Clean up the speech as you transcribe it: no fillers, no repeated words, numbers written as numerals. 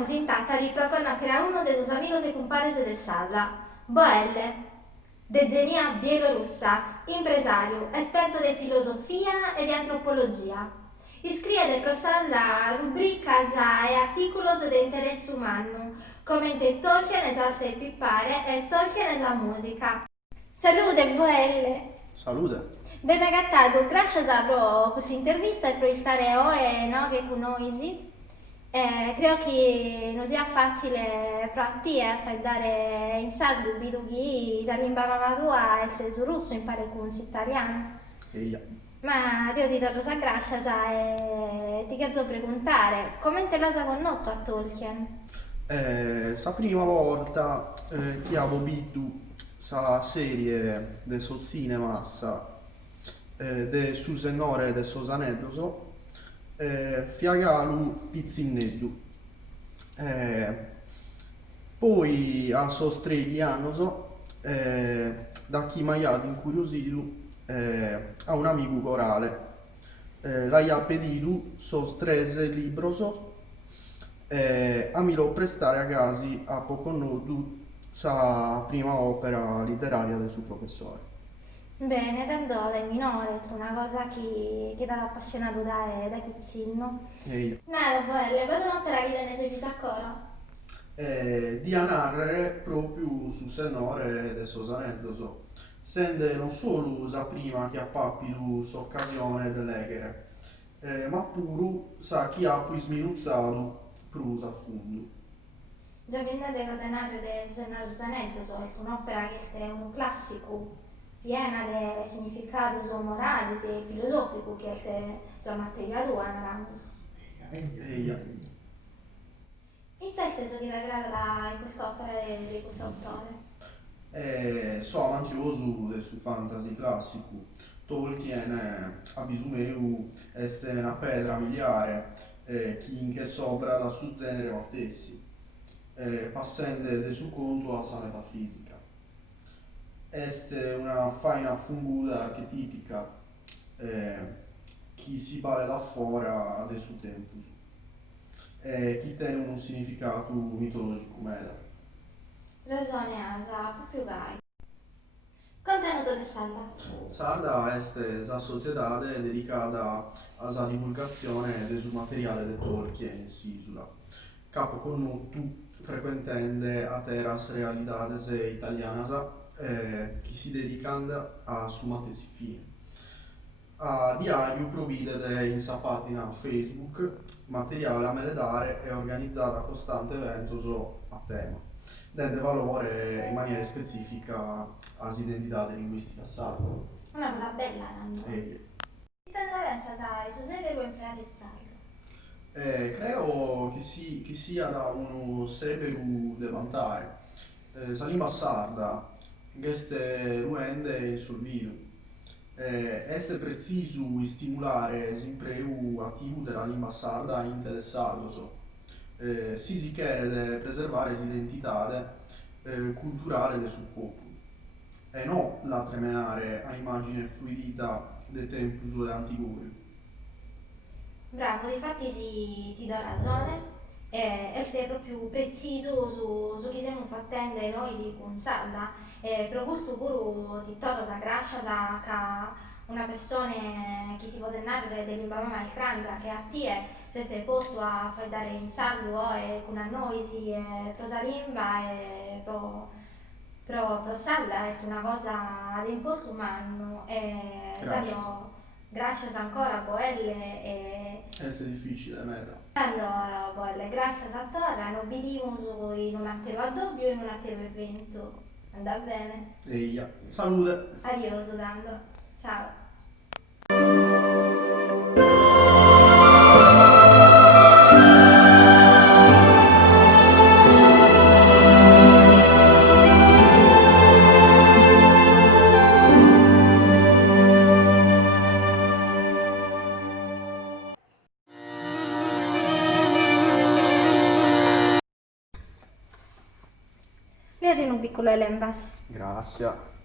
vamos intatta di conocer a uno de sus amigos y compares de sala, Boel, de etnia bielorussa, impresario, esperto di filosofia e di antropologia. Iscrive pro sala rubricas e artículos de interesse umano, come Tolkien esarte e pippare e Tolkien esa musica. Salute, Boel! Salute. Ben agattato, grazie a questa intervista e per stare oggi no, con noi. Credo che non sia facile per te far dare in saldo che la lingua mamma tua è il teso russo impare con italiano. Eia. Ma io ti do la grazie e ti chiedo preguntare come te la sei conosciuto a Tolkien? La prima volta che avevo visto la serie del suo cinema de sus Senhores de sos Anellos fiagalu pizzinneddu. Poi a sos 13 anni da chi mi ha incuriosito a un amico corale. L'ha pedido sos 13 libros a mi lo prestare a casi a poco noto sa prima opera letteraria del suo professore. Bene, tanto lei minore, è una cosa che ti ha appassionato da piccino. Eia. No, poi, vado un'opera che te ne sei disaccordo? Di narrare proprio su Senore de sos Anellos, sende non solo sa prima che ha pappilu s'occasione de leghere, ma pure sa chi ha poi sminuzzato prus a fondo. Già pensate cosa narrare su Senarsanetto, è un'opera che è un classico, piena di significati morali e filosofici che è materia tua, narramos. Eia. E te stesso che ti aggrada in quest'opera di questo autore? So amantioso del suo fantasy classico. Tolkien, a bisumeu, è una pedra miliare che sopra da suo genere battessi, passando del suo conto alla sua metafisica. È una faina funguda archetipica che si vale da fuori del suo tempo, che tiene un significato mitologico meda. Ragione Asa, proprio vai. Contanos de Salda. Sarda è una società dedicata alla divulgazione del suo materiale di Tolkien in Sisula. Capo con tu frequentende a terras realidades italianas che si dedicano a sua tesi fine. A diario provvide in sa pagina Facebook materiale a meredare e organizzata costante evento a tema. Dende valore in maniera specifica all'identità linguistica sarda. Una cosa bella, Nando. E, Che te ne pensa, sai, su serio imparare su saldo? credo che sia da uno severo levantare. La lingua sarda, queste ruende in sul video. È preciso stimolare l'imprego attivo della lingua sarda interessato. Si chiede di preservare l'identità culturale del suo popolo e non la tremenare a immagine fluidita del tempo dell'antico. Bravo, difatti ti do ragione. È proprio preciso su chi stiamo facendo noi con Salda. Per questo pure ti torno la grazia che una persona che si può narrare dell'imbamma stranza che a te siete posto a far dare in salvo e con a noi pro Salimba e pro Salda è una cosa di importo umano e Grazie. grazie ancora a Boelle e È difficile, meta. allora Boelle, grazie a te, noi vediamo in un altro addobbio e in un altro evento. Andà bene? Eia. Salute. Adios Dando. Ciao. Vedi un piccolo elembas. Grazie.